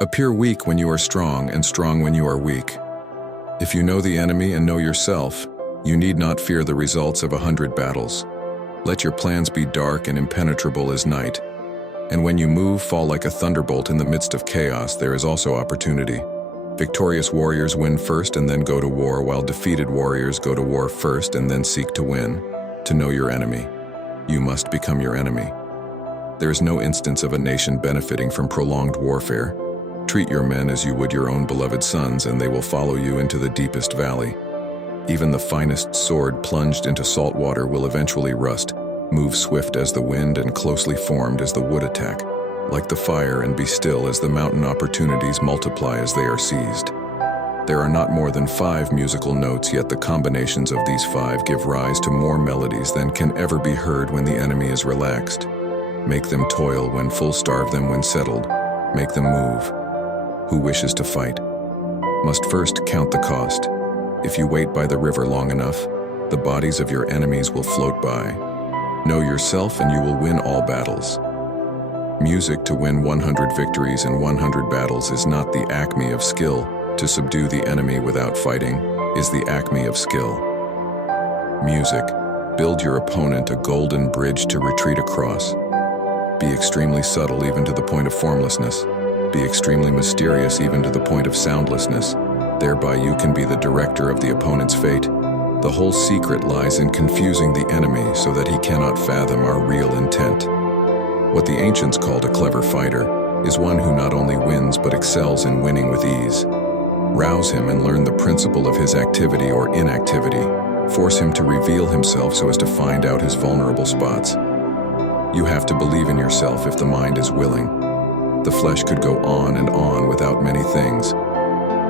Appear weak when you are strong and strong when you are weak. If you know the enemy and know yourself, you need not fear the results of 100 battles. Let your plans be dark and impenetrable as night. And when you move, fall like a thunderbolt in the midst of chaos, there is also opportunity. Victorious warriors win first and then go to war, while defeated warriors go to war first and then seek to win. To know your enemy, you must become your enemy. There is no instance of a nation benefiting from prolonged warfare. Treat your men as you would your own beloved sons, and they will follow you into the deepest valley. Even the finest sword plunged into salt water will eventually rust. Move swift as the wind and closely formed as the wood attack. Like the fire, and be still as the mountain opportunities multiply as they are seized. There are not more than 5 musical notes, yet the combinations of these 5 give rise to more melodies than can ever be heard when the enemy is relaxed. Make them toil when full, starve them when settled. Make them move. Who wishes to fight must first count the cost. If you wait by the river long enough, the bodies of your enemies will float by. Know yourself and you will win all battles. Music to win 100 victories and 100 battles is not the acme of skill. To subdue the enemy without fighting is the acme of skill. Music, build your opponent a golden bridge to retreat across. Be extremely subtle even to the point of formlessness. Be extremely mysterious even to the point of soundlessness. Thereby you can be the director of the opponent's fate. The whole secret lies in confusing the enemy so that he cannot fathom our real intent. What the ancients called a clever fighter is one who not only wins but excels in winning with ease. Rouse him and learn the principle of his activity or inactivity. Force him to reveal himself so as to find out his vulnerable spots. You have to believe in yourself if the mind is willing. The flesh could go on and on without many things.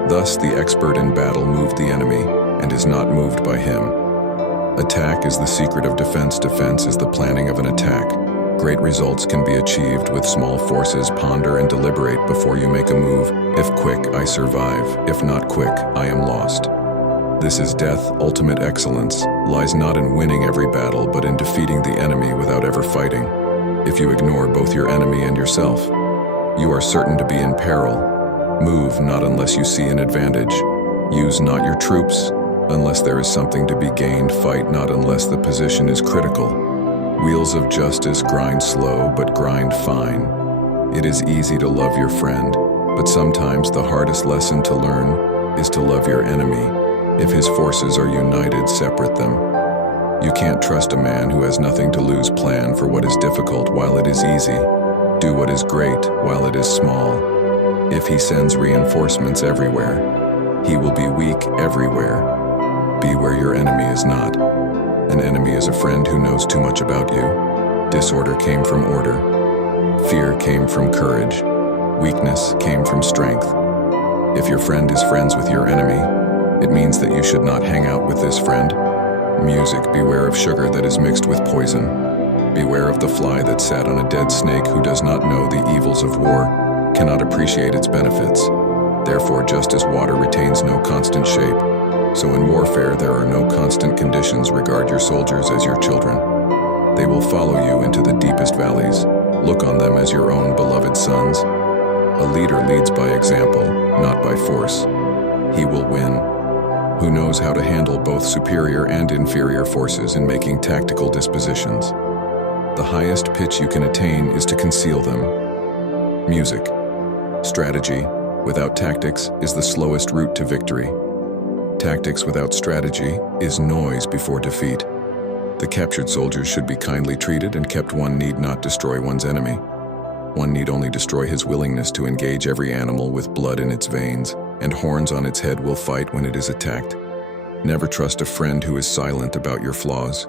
Thus, the expert in battle moved the enemy and is not moved by him. Attack is the secret of defense. Defense is the planning of an attack. Great results can be achieved with small forces. Ponder and deliberate before you make a move. If quick, I survive. If not quick, I am lost. This is death. Ultimate excellence lies not in winning every battle, but in defeating the enemy without ever fighting. If you ignore both your enemy and yourself, you are certain to be in peril. Move not unless you see an advantage. Use not your troops unless there is something to be gained. Fight not unless the position is critical. Wheels of justice grind slow, but grind fine. It is easy to love your friend, but sometimes the hardest lesson to learn is to love your enemy. If his forces are united, separate them. You can't trust a man who has nothing to lose. Plan for what is difficult while it is easy. Do what is great while it is small. If he sends reinforcements everywhere, he will be weak everywhere. Be where your enemy is not. An enemy is a friend who knows too much about you. Disorder came from order. Fear came from courage. Weakness came from strength. If your friend is friends with your enemy, it means that you should not hang out with this friend. Music, beware of sugar that is mixed with poison. Beware of the fly that sat on a dead snake, who does not know the evils of war, cannot appreciate its benefits. Therefore, just as water retains no constant shape, so in warfare there are no constant conditions. Regard your soldiers as your children. They will follow you into the deepest valleys. Look on them as your own beloved sons. A leader leads by example, not by force. He will win. Who knows how to handle both superior and inferior forces in making tactical dispositions. The highest pitch you can attain is to conceal them. Music. Strategy without tactics is the slowest route to victory. Tactics without strategy is noise before defeat. The captured soldiers should be kindly treated and kept. One need not destroy one's enemy. One need only destroy his willingness to engage. Every animal with blood in its veins and horns on its head will fight when it is attacked. Never trust a friend who is silent about your flaws.